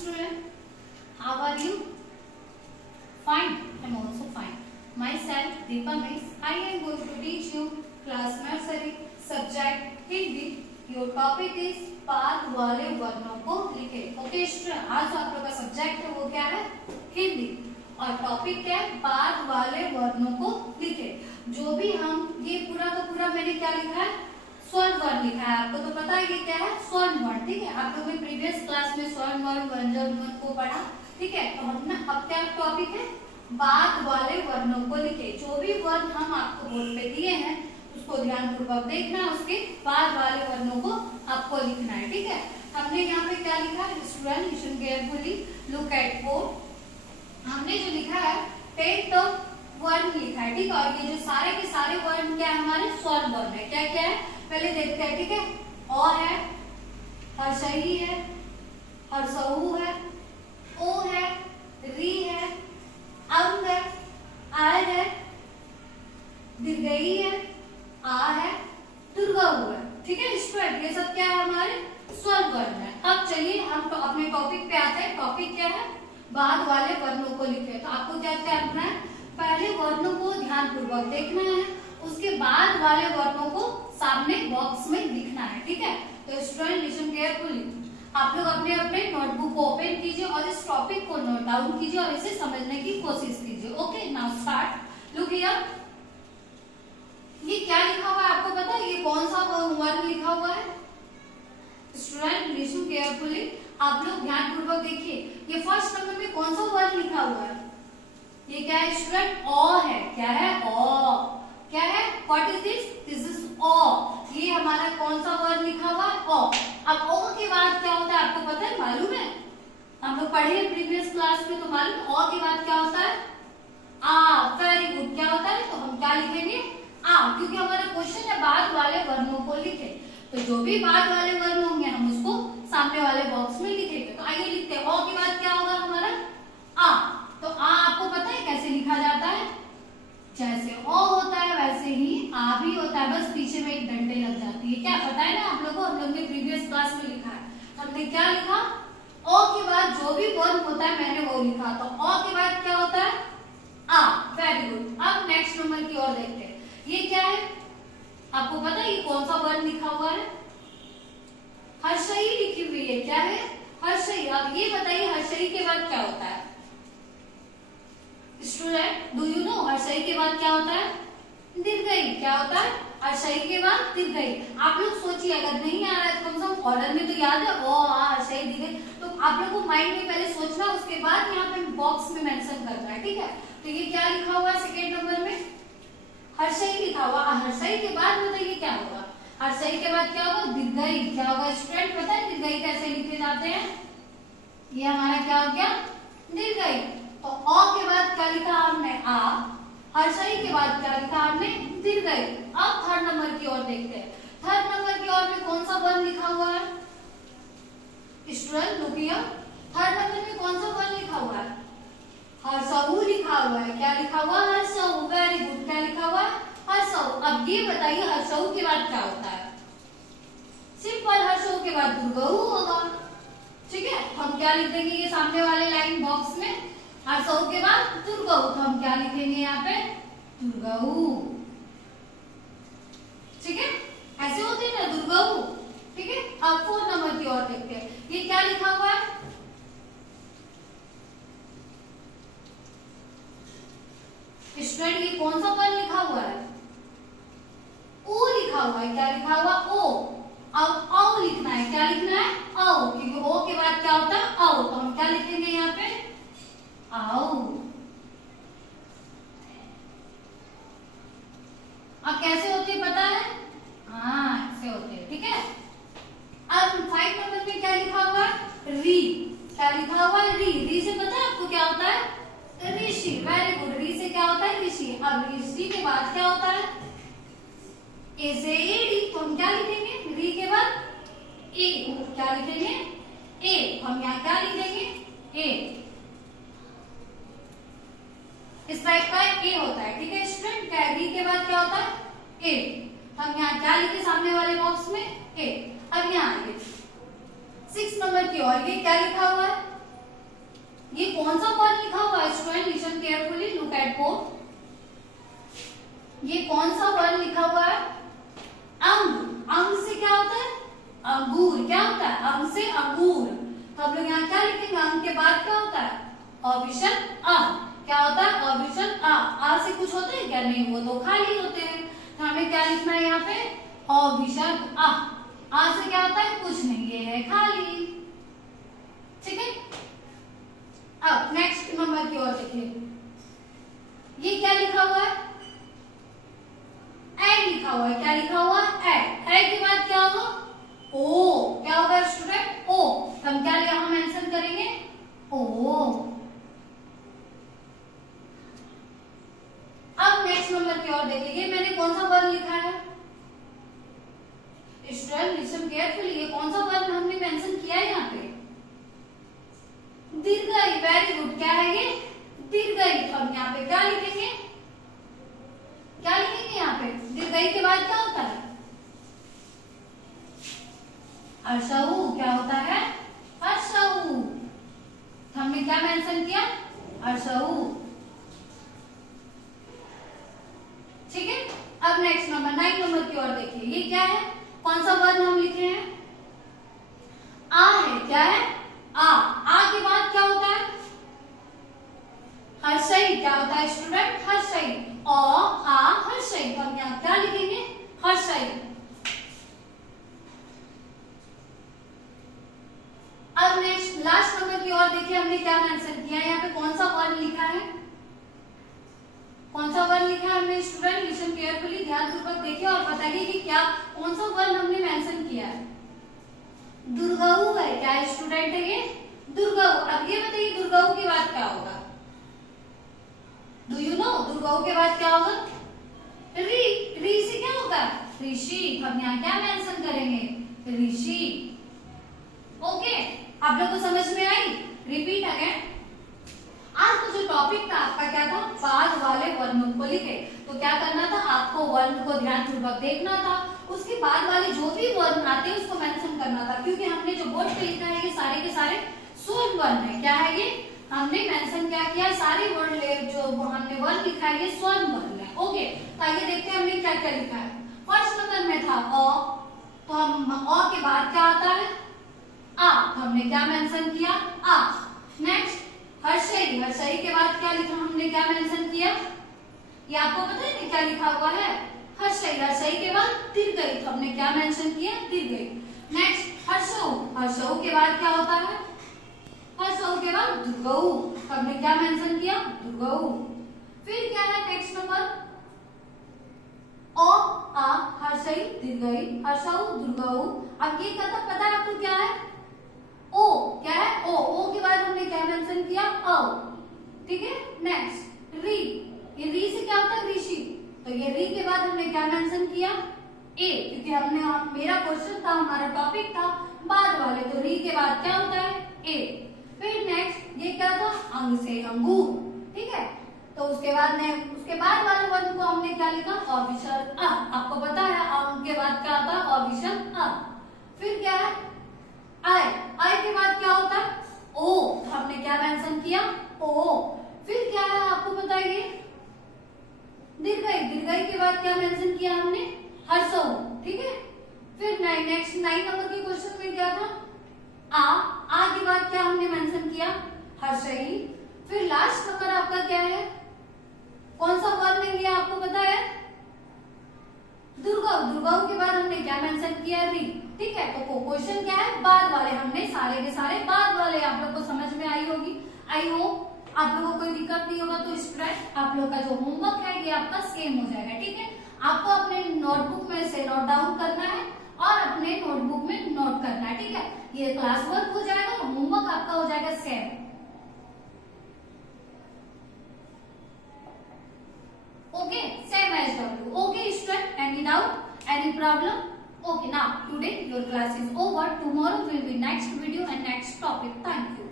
student. How are you? Fine. I am also fine. Myself Deepa Miss. I am going to teach you class nursery subject Hindi. Your topic is पाद वाले वर्णों को लिखे. Okay student. आज आप लोग का सब्जेक्ट है वो क्या है? हिंदी. और टॉपिक क्या है? पाद वाले वर्णों को लिखे. जो भी हम ये पूरा का पूरा मैंने क्या लिखा है? स्वर्ण वर्ण लिखा है. आपको तो पता है ये क्या है? स्वर्ण वर्ण. ठीक है, आप लोग ने प्रीवियस क्लास में स्वर्ण वर्ण व्यंजन वर्ण को पढ़ा. ठीक है, तो हमने अब क्या टॉपिक है? बाद वाले वर्णों को लिखे. जो भी वर्ण हम आपको बोर्ड पे दिए हैं उसको ध्यानपूर्वक देखना, उसके बाद वाले वर्णों को आपको लिखना है. ठीक है, हमने यहाँ पे क्या लिखा है? Student listen carefully, look at board. हमने जो लिखा है 10 वर्ण लिखा है. ठीक है, और ये जो सारे के सारे वर्ण क्या है? हमारे स्वर्ण वर्ण है. क्या क्या है पहले देखते हैं. ठीक है, अ है, हर्षई है, हर्षऊ है, ओ है, री है, अंग है, आय है, दीर्घई है, आ है, दुर्गऊ है. ठीक है स्टूडेंट, ये सब क्या है? हमारे स्वर्ण वर्ण है. अब चलिए हम तो अपने टॉपिक पे आते हैं. टॉपिक क्या है? बाद वाले वर्णों को लिखे. तो आपको क्या करना है? पहले वर्णों को ध्यानपूर्वक देखना है, उसके बाद वाले वर्णों को सामने बॉक्स में लिखना है. ठीक है, तो स्टूडेंट लिसन केयरफुली. आप लोग अपने अपने नोटबुक को ओपन कीजिए और इस टॉपिक को नोट डाउन कीजिए और इसे समझने की कोशिश कीजिए. Okay, now start. Look here. ये क्या लिखा हुआ है आपको पता है? ये कौन सा वर्ण लिखा हुआ है? Student listen carefully. आप लोग ध्यानपूर्वक देखिए. ये फर्स्ट नंबर में कौन सा वर्ण लिखा हुआ है? ये क्या है स्टूडेंट? अ है. क्या है? अ. क्या है? What is this? This is a. ये हमारा कौन सा वर्ण लिखा हुआ है? अ. अब अ के बाद क्या होता है आपको पता है? मालूम है? हम लोग पढ़े हैं प्रीवियस क्लास में, तो मालूम है अ के बाद क्या होता है? आ. Very good. क्या होता है? तो हम क्या लिखेंगे? आ, क्योंकि हमारा क्वेश्चन है बाद वाले वर्णों को लिखे. तो जो भी बाद वाले वर्ण होंगे हम उसको सामने वाले बॉक्स में लिखेंगे. तो आइए लिखते हैं. अ के बाद क्या होगा हमारा? आ. तो आ आपको पता है कैसे लिखा जाता है? जैसे अ होता है वैसे ही आ भी होता है, बस पीछे में एक डंडे लग जाती है. क्या पता है ना आप लोगों को? हम लोग ने प्रीवियस क्लास में लिखा है. हमने क्या लिखा? अ के बाद जो भी वर्ण होता है मैंने वो लिखा. तो अ के बाद क्या होता है? आ. Very good. अब नेक्स्ट नंबर की ओर देखते हैं. ये क्या है आपको पता है? ये कौन सा वर्ण लिखा हुआ है? हर्षई लिखी हुई है. क्या है? हर्षई. अब ये बताइए हर्षई के बाद क्या होता है? स्टूडेंट डू यू नो हर्षई के बाद क्या होता है? दीर्घई. क्या होता है? हर्षई के बाद दीर्घई. आप लोग सोचिए, अगर नहीं आ रहा है तो कम से कम ऑर्डर में तो याद है ओ आ हर्षई दीर्घई. तो आप लोग को माइंड में पहले सोचना, उसके बाद यहाँ पे बॉक्स में मेंशन करना है. ठीक है, तो ये क्या लिखा हुआ है सेकेंड नंबर में? हर्षई लिखा हुआ. हर्षई के बाद बताइए क्या होगा? हर्षई के बाद क्या होगा? दीर्घई. क्या होगा स्टूडेंट पता है दीर्घई कैसे लिखे जाते हैं? ये हमारा क्या हो गया? दीर्घई. तो अ के बाद क्या लिखा हमने? आ. हर्षई के बाद क्या लिखा हमने? दीर्घई. अब थर्ड नंबर की ओर देखते हैं. थर्ड नंबर की ओर में कौन सा वर्ण लिखा हुआ है? Student look here. Third number में कौन सा वर्ण लिखा हुआ है? हर्षऊ लिखा हुआ है. क्या लिखा हुआ? हर्षऊ. Very good. क्या लिखा हुआ है? हर्षऊ. अब ये बताइए हर्षऊ के बाद क्या होता है? सिंपल, हर्षऊ के बाद दुर्गऊ होगा. ठीक है, तो हम क्या लिख देंगे ये सामने वाले लाइन बॉक्स में? हर्षऊ के बाद दुर्गऊ. तो हम क्या लिखेंगे यहाँ पे? दुर्गऊ. ठीक है, ऐसे होते हैं ना दुर्गऊ. ठीक है, अब फोर्थ नंबर की ओर देखते हैं. ये क्या लिखा हुआ है? स्टूडेंट ये कौन सा वर्ण लिखा हुआ है? ओ लिखा हुआ है. क्या लिखा हुआ? ओ. अब औ लिखना है. क्या लिखना है? औ, क्योंकि ओ के बाद क्या होता है? औ. तो हम क्या लिखेंगे यहाँ पे? आओ. अब कैसे होते हैं पता है? हाँ, ऐसे होते हैं. ठीक है, अब 5 नंबर पे क्या लिखा हुआ है? री. क्या लिखा हुआ है? री. री से पता है आपको क्या होता है? ऋषि. Very good. री से क्या होता है? ऋषि. अब ऋषि के बाद क्या होता है? ए से एडी. तो हम क्या लिखेंगे? री के बाद ए. क्या लिखेंगे? ए. हम यहाँ क्या लिखेंगे? ए. इस टाइप का ए होता है. ठीक है स्टूडेंट, क्या री के बाद क्या होता है? ए. हम यहाँ क्या लिखे सामने वाले बॉक्स में? ए. अब यहाँ आइए 6 नंबर की ओर. ये क्या लिखा हुआ है? ये कौन सा वर्ड लिखा हुआ है student? Listen carefully, look at board. ये कौन सा वर्ड लिखा हुआ है? अंग। अंग से क्या होता है? अंगूर। क्या होता है? अंग से अंगूर। तो हम लोग यहाँ क्या लिखेंगे? अंग के बाद क्या होता है? ऑप्शन अ। क्या होता है? ऑप्शन अ। आ से कुछ होता है क्या? नहीं, वो तो खाली होते हैं। तो हमें क्या लिखना है यहाँ पे? ऑप्शन अ। आ से क्या होता है? कुछ नहीं, ये है खाली। ठीक है, अब नेक्स्ट नंबर की ओर देखिए। ये क्या लिखा हुआ है? ए लिखा हुआ है। क्या लिखा हुआ है? ए के बाद क्या होगा? ओ। क्या होगा स्टूडेंट? ओ। हम क्या यहाँ मेंशन करेंगे? ओ। अब नेक्स्ट नंबर की ओर देखिए। मैंने कौन सा वर्ड लिखा है स्टूडेंट? Listen carefully. ये कौन सा वर्ड हमने मेंशन किया है यहाँ पे? दीर्घई। Very good. क्या है ये? दीर्घई। तो हम यहाँ पे क्या लिखेंगे? क्या लिखेंगे यहाँ पे? दीर्घई के बाद क्या होता है? हर्षऊ। क्या होता है? हर्षऊ। हमने क्या मेंशन किया? हर्षऊ। ठीक है, अब नेक्स्ट नंबर 9 नंबर की ओर देखिए। ये क्या है? कौन सा वर्ड हम लिखे हैं? आ है। क्या है? आ। आ के बाद क्या होता है? हर्षई। क्या होता है स्टूडेंट? हर्षई। ओ आ हर्षई। तो हम यहाँ क्या लिखेंगे? हर्षई। अब नेक्स्ट लास्ट नंबर की ओर देखिए। हमने क्या मेंशन किया है यहाँ पे? कौन सा वर्ड लिखा है? कौन सा वर्ड लिखा है हमने स्टूडेंट? लिसन केयरफुली, ध्यानपूर्वक देखिए और बताइए कि क्या कौन सा वर्ड हमने मेंशन किया है? दुर्गऊ है। क्या स्टूडेंट है ये? दुर्गऊ। अब ये बताइए दुर्गऊ के बाद क्या होगा? Do you know? दुर्गऊ के बाद क्या होगा? री। री से क्या होगा? ऋषि। हम यहाँ क्या मेंशन करेंगे? ऋषि। ओके, आप लोग को समझ में आई? Repeat again. आज का जो टॉपिक था आपका क्या था? बाद वाले वर्णों को लिखे। तो क्या करना था? आपको वर्ण को ध्यानपूर्वक देखना था। उसके बाद वाले जो भी वर्ण आते हैं उसको मेंशन करना था, क्योंकि हमने जो बोर्ड पे लिखा है ये सारे के सारे स्वर्ण वर्ण है। क्या है ये? हमने मेंशन क्या किया? सारे वर्ण जो हमने वर्ण लिखा है ये स्वर्ण वर्ण है। ओके, तो आइए देखते हैं हमने क्या क्या लिखा है। फर्स्ट नंबर में था अ। तो हम अ के बाद क्या आता है? आ। तो हमने क्या मेंशन किया? आ। नेक्स्ट हर्षई। हर्षई के बाद क्या लिखा? हमने क्या मेंशन किया? ये आपको पता है ना क्या लिखा हुआ है? हर्षई। हर्षई के बाद दीर्घई। तो हमने क्या मेंशन किया? दीर्घई। नेक्स्ट हर्षऊ। हर्षऊ के बाद क्या होता है? हर्षऊ के बाद दुर्गऊ। तो हमने क्या मेंशन किया? दुर्गऊ। फिर क्या है नेक्स्ट नंबर? ओ आ हर्षई दीर्घई हर्षऊ दुर्गऊ। अब ये कथा पता है आपको क्या है? ओ। क्या है? ओ। ओ के बाद हमने क्या मेंशन किया? अ। ठीक है, नेक्स्ट री। ये री से क्या होता है? ऋषि। तो ये री के बाद हमने क्या मेंशन किया? ए, क्योंकि हमने मेरा क्वेश्चन था, हमारा टॉपिक था बाद वाले, तो री के बाद क्या होता है? ए। फिर नेक्स्ट ये क्या था? अंग से अंगूर। ठीक है, तो उसके बाद वाले वर्ण को हमने क्या लिखा? ऑप्शन अ। आपको पता है अंग के बाद क्या आता है? ऑप्शन अ। फिर क्या है? आई। आई के बाद क्या होता है? ओ। तो हमने क्या मेंशन किया? ओ। फिर क्या है आपको बताइए? दीर्घई। दीर्घई के बाद क्या मेंशन किया हमने? हर्षऊ। ठीक है, फिर नेक्स्ट 9 नंबर के क्वेश्चन में क्या था? आ। आ के बाद क्या हमने मेंशन किया? हर्षई। फिर लास्ट नंबर आपका क्या है? कौन सा वर्ण है ये आपको पता है? दुर्गऊ। दुर्गऊ के बाद हमने क्या मेंशन किया? री। ठीक है, तो क्वेश्चन क्या है? बाद वाले। हमने सारे के सारे बाद वाले। आप लोग को समझ में आई होगी। आई होप आप लोगों को कोई दिक्कत नहीं होगा। तो स्टूडेंट आप लोग का जो होमवर्क है ये आपका सेम हो जाएगा। ठीक है, आपको अपने नोटबुक में से नोट डाउन करना है और अपने नोटबुक में नोट करना है। ठीक है, ये क्लास वर्क हो जाएगा, होमवर्क आपका हो जाएगा same. Okay, same as W. Okay, student, any doubt, any problem? Okay, now today your class is over. Tomorrow will be next video and next topic. Thank you.